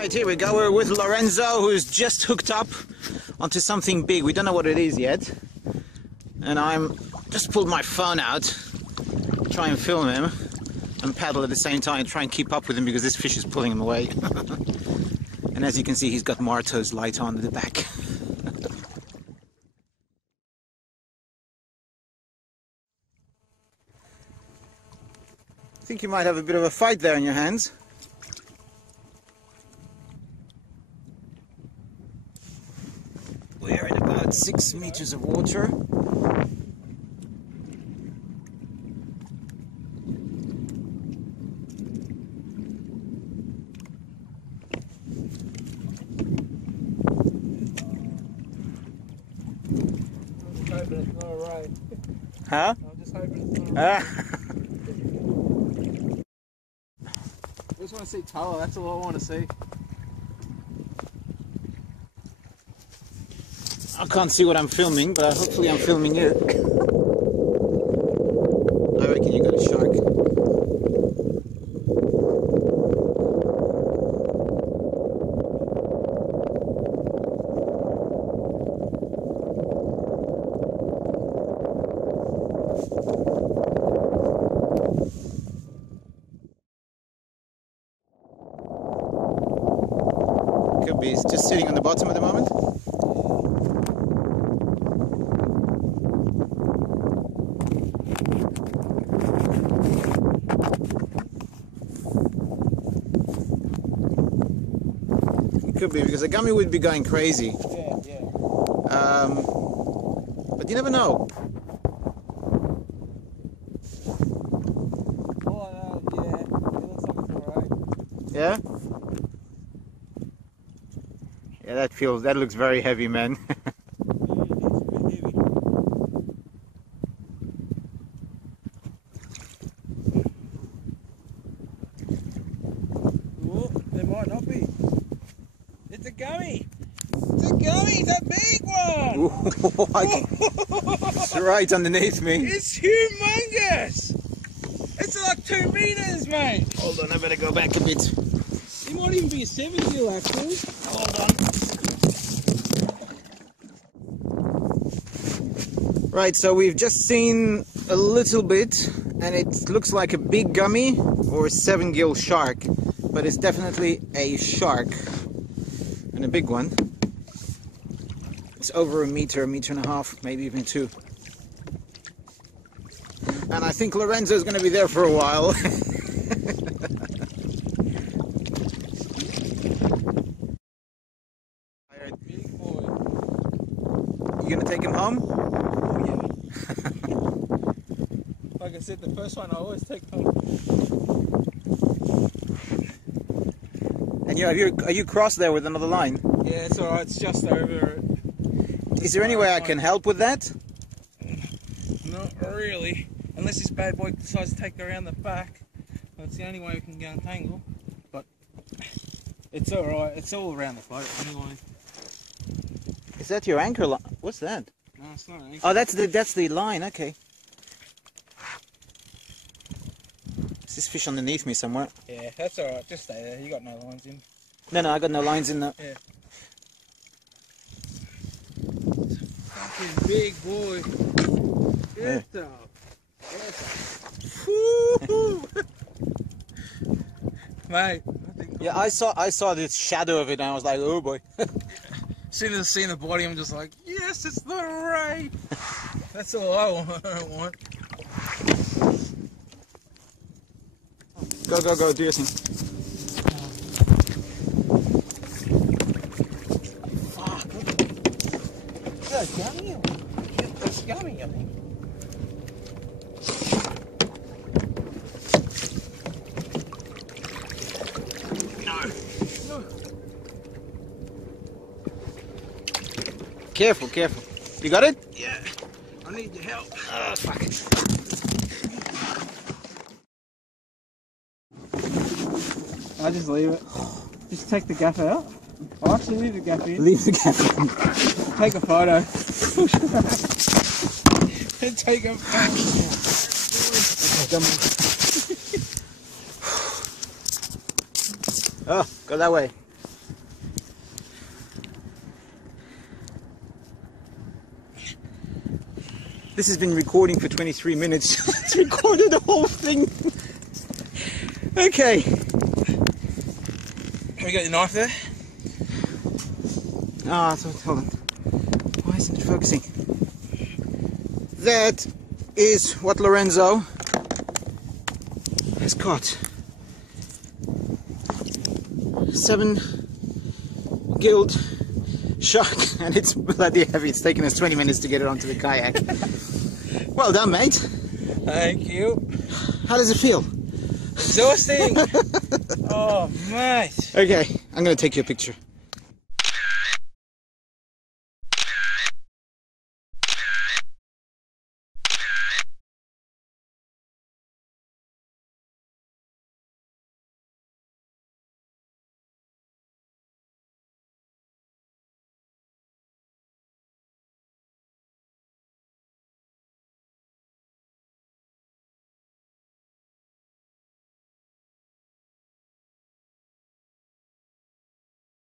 Right, here we go. We're with Lorenzo, who's just hooked up onto something big. We don't know what it is yet. And I'm just pulled my phone out, try and film him, and paddle at the same time, try and keep up with him because this fish is pulling him away. And as you can see, he's got Marto's light on at the back. I think you might have a bit of a fight there in your hands. We're in about 6 meters of water. I'm just hoping it's not alright. Huh? I'm just hoping it's not alright. I just want to see colour, that's all I want to see. I can't see what I'm filming, but hopefully I'm filming you. I reckon you got a shark. Could be. He's just sitting on the bottom at the moment. Could be, because a gummy would be going crazy. Yeah. But you never know. All I know, yeah, it looks like it's alright. Yeah? Yeah, that looks very heavy, man. There might not be. It's a gummy! It's a gummy! It's a big one! It's right underneath me. It's humongous! It's like 2 meters, mate! Hold on, I better go back a bit. It might even be a 7 kilo, actually. Hold on. Right, so we've just seen a little bit, and it looks like a big gummy or a 7-gill shark, but it's definitely a shark, and a big one. It's over a meter and a half, maybe even 2. And I think Lorenzo's going to be there for a while. Big boy. You going to take him home? Oh, yeah. Like I said, the first one I always take home. And are you crossed there with another line? Yeah, it's alright, it's just over it. Is there any way I can help with that? Not really. Unless this bad boy decides to take around the back. That's the only way we can go untangle. But it's alright, it's all around the boat anyway. Is that your anchor line? What's that? No, it's not an anchor. Oh, that's the line, okay. Is this fish underneath me somewhere? Yeah, that's alright, just stay there. You got no lines in. No, I got no lines in there. Yeah. Fucking big boy. Get Yeah. up. Mate, Yeah, I saw this shadow of it and I was like, oh boy. as soon as I seen the body, I'm just like, yes, it's the right. That's all I want. I don't want. Go, do your thing. Fuck. Is that a gummy? That's a gummy, I think. No. Careful. You got it? Yeah. I need your help. Oh, fuck. I just leave it. Just take the gaff out. I'll actually leave the gaff in. Leave the camera. Take a photo. And take a photo. Oh, go that way. This has been recording for 23 minutes. It's recorded the whole thing. Okay. Have you got your knife there? Ah, so hold on. Why isn't it focusing? That is what Lorenzo has caught. 7-gilled shark, and it's bloody heavy. It's taken us 20 minutes to get it onto the kayak. Well done, mate. Thank you. How does it feel? Exhausting. Oh, mate. Okay, I'm going to take you a picture.